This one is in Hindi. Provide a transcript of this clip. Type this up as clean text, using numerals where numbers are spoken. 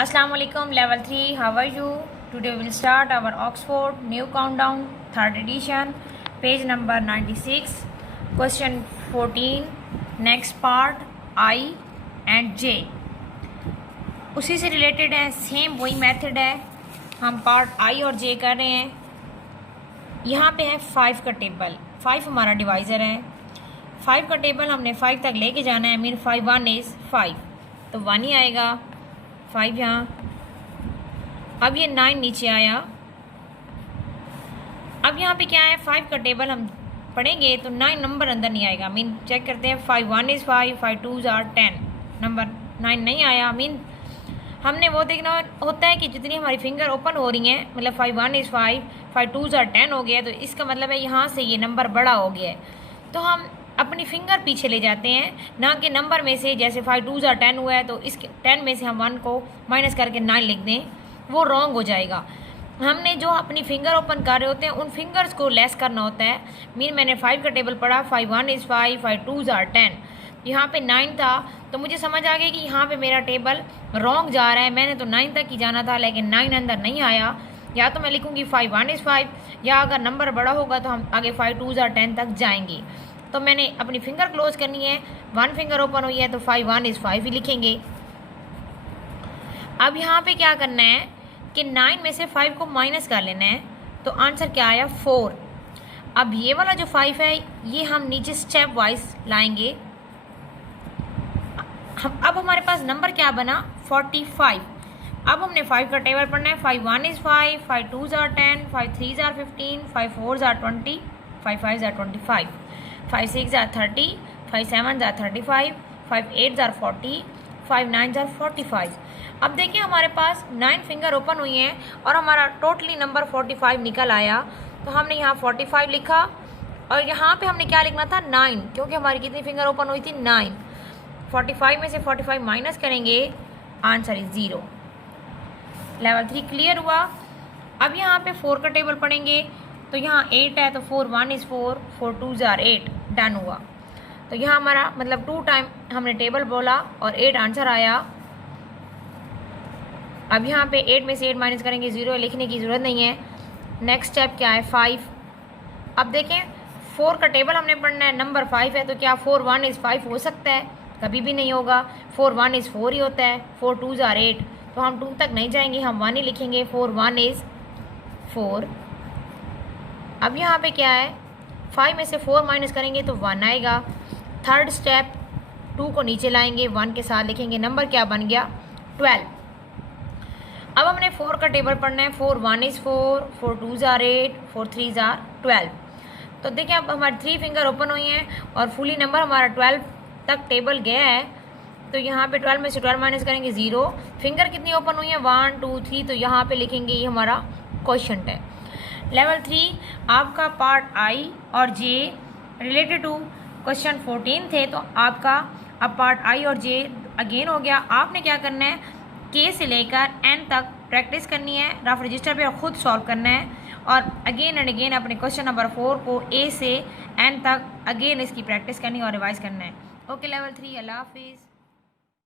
Assalamu alaikum, level 3, how are you? Today we will start our Oxford new countdown, 3rd edition, page number 96, question 14, next part I and J. उसी से रिलेटेड है, सेम वही मेथड है, हम पार्ट I और J कर रहे हैं। यहाँ पे है 5 का टेबल, 5 हमारा डिवाइज़र है। 5 का टेबल हमने 5 तक लेके जाना है, मीन 5 1 इज़ 5, तो 1 ही आएगा। 5 यहाँ, अब ये 9 नीचे आया। अब यहाँ पे क्या है, 5 का टेबल हम पढ़ेंगे तो 9 नंबर अंदर नहीं आएगा। मीन चेक करते हैं, 5 1 इज़ 5, 5 2 आर 10, नंबर 9 नहीं आया। मीन हमने वो देखना होता है कि जितनी हमारी फिंगर ओपन हो रही हैं, मतलब 5 1 इज़ 5, 5 2 आर 10 हो गया, तो इसका मतलब है यहाँ से ये नंबर बड़ा हो गया है। तो हम अपनी फिंगर पीछे ले जाते हैं, ना कि नंबर में से। जैसे 5 2 10 हुआ है तो इसके 10 में से हम 1 को माइनस करके 9 लिख दें, वो रॉन्ग हो जाएगा। हमने जो अपनी फिंगर ओपन कर रहे होते हैं उन फिंगर्स को लेस करना होता है। मीन मैंने 5 का टेबल पढ़ा, 5 1 इज़ 5, 5 2 आर 10, यहाँ पे 9 था, तो मुझे समझ आ गया कि यहाँ पे मेरा टेबल रॉन्ग जा रहा है। मैंने तो 9 तक ही जाना था, लेकिन 9 अंदर नहीं आया। या तो मैं लिखूँगी 5 1 इज़ 5, या अगर नंबर बड़ा होगा तो हम आगे 5 2 आर 10 तक जाएंगे। तो मैंने अपनी फिंगर क्लोज करनी है, 1 फिंगर ओपन हुई है तो 5 1 इज़ 5 ही लिखेंगे। अब यहाँ पे क्या करना है कि 9 में से 5 को माइनस कर लेना है, तो आंसर क्या आया 4। अब ये वाला जो 5 है ये हम नीचे स्टेप वाइज लाएंगे। अब हमारे पास नंबर क्या बना, 45। अब हमने 5 का टेबल पढ़ना है, 5 1 is 5, 5 2 are 10, 5 3 are 15, 5 4 are 20, 5 5 are 25, 5 6 are 30, 5 7 are 35, 5 8 are 40, 5 9 are 45। अब देखिए हमारे पास 9 फिंगर ओपन हुई हैं और हमारा टोटली नंबर 45 निकल आया। तो हमने यहाँ 45 लिखा, और यहाँ पे हमने क्या लिखना था, 9, क्योंकि हमारी कितनी फिंगर ओपन हुई थी, 9। 45 में से 45 माइनस करेंगे, आंसर इज 0। लेवल 3 क्लियर हुआ। अब यहाँ पे 4 का टेबल पढ़ेंगे, तो यहाँ 8 है तो 4 1 इज़ 4, 4 2 आर 8, डन हुआ। तो यहाँ हमारा मतलब 2 टाइम हमने टेबल बोला और 8 आंसर आया। अब यहाँ पे 8 में से 8 माइनस करेंगे, 0 लिखने की ज़रूरत नहीं है। नेक्स्ट स्टेप क्या है, 5। अब देखें 4 का टेबल हमने पढ़ना है, नंबर 5 है, तो क्या 4 1 इज़ 5 हो सकता है? कभी भी नहीं होगा। 4 1 इज़ 4 ही होता है, 4 2 आर 8, तो हम 2 तक नहीं जाएंगे, हम 1 ही लिखेंगे, 4 1 इज़ 4। अब यहाँ पे क्या है, 5 में से 4 माइनस करेंगे तो 1 आएगा। थर्ड स्टेप, 2 को नीचे लाएंगे, 1 के साथ लिखेंगे, नंबर क्या बन गया, 12। अब हमने 4 का टेबल पढ़ना है, 4 1 इज़ 4, 4 2 आर 8, 4 3 आर 12। तो देखिए अब हमारी 3 फिंगर ओपन हुई हैं और फुली नंबर हमारा 12 तक टेबल गया है। तो यहाँ पे 12 में से 12 माइनस करेंगे, 0। फिंगर कितनी ओपन हुई है, 1 2 3, तो यहाँ पे लिखेंगे ये हमारा क्वेश्चन है। लेवल 3 आपका पार्ट I और J रिलेटेड टू क्वेश्चन 14 थे, तो आपका अब पार्ट I और J अगेन हो गया। आपने क्या करना है, K से लेकर N तक प्रैक्टिस करनी है, रफ रजिस्टर पे खुद सॉल्व करना है, और अगेन एंड अगेन अपने क्वेश्चन नंबर 4 को A से N तक अगेन इसकी प्रैक्टिस करनी और रिवाइज करना है। ओके लेवल 3, अल्लाह हाफिज़।